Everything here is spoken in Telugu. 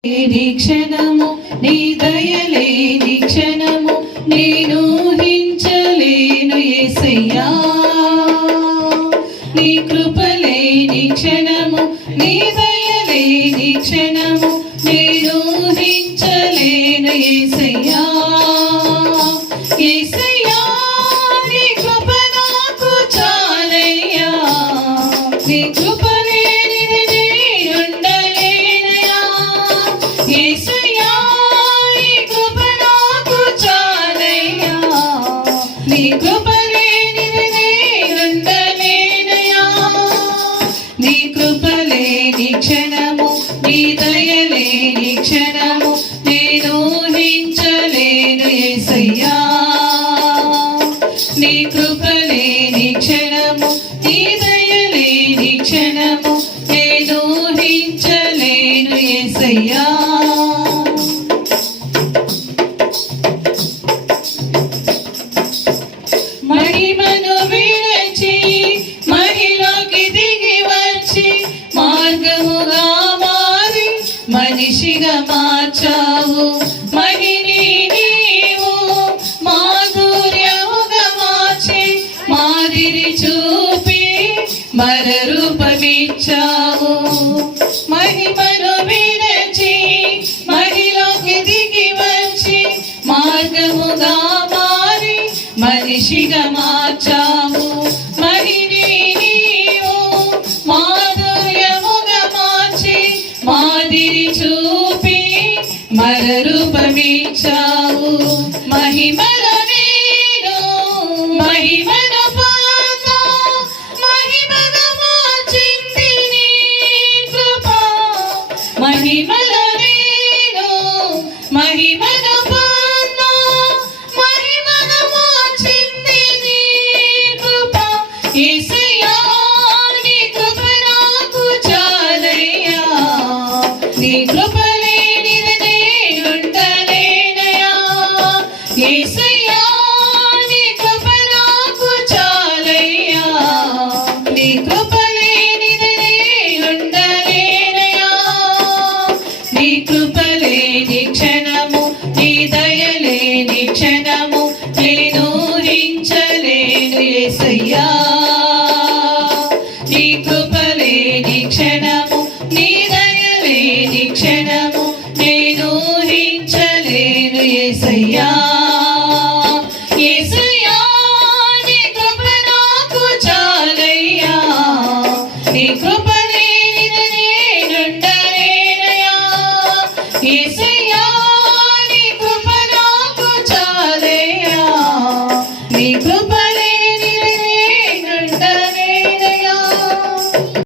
క్షణము నీ దయలేని క్షణము నేను ఊహించలేను యేసయ్యా. నీ కృపలేని క్షణము నీ దయలేని క్షణము నేను ఊహించలేను యేసయ్యా. యేసయ్యా నీ కృప నాకు చాలయ్యా. నీ కృప యేసయ్యా నీ కృప నాకు చాలయ్యా. నీ కృప లేనిది నేనుండలేనయ్యా. నీ కృప లేని క్షణము నీ దయ లేని క్షణము నేను ఊహించలేను యేసయ్యా. నీ కృప లేని క్షణము నీ దయ లేని క్షణము నేను ఊహించలేను యేసయ్యా. మహిమను విడచి మహిలోకి దిగి వచ్చి మార్గముగా మారి మనిషిగా మార్చావు. మహిని నీవు మాధుర్యముగా మార్చి మాదిరి చూపి మర రూపమిచ్చావు. మహిమను విడచి మహిలోకి దిగి వచ్చి మార్గముగా మనిషిగా మార్చావు. మహిని నీవు మాధుర్యముగా మార్చి మాదిరి చూపి మర రూపమిచ్చావు. మహిమలో నేను మహిమను పొందు మహిమగా మార్చింది నీ కృప. మహిమలో నేను మహిమను యేసయ్యా నీ కృప నాకు చాలయ్యా. నీ కృప లేనిది నేనుండలేనయ్యా. యేసయ్యా నీ కృప నాకు చాలయ్యా. నీ కృప లేనిది నేనుండలేనయ్యా. నీ కృప లేని క్షణము నీ దయ లేని క్షణము నేను ఊహించలేను యేసయ్యా. నీ కృప లేని క్షణము నీ దయ లేని క్షణము నేను ఊహించలేను యేసయ్యా. యేసయ్యా నీ కృప నాకు చాలయ్యా. నీ కృప లేనిది నేనుండలేనయ్యా. యేసయ్యా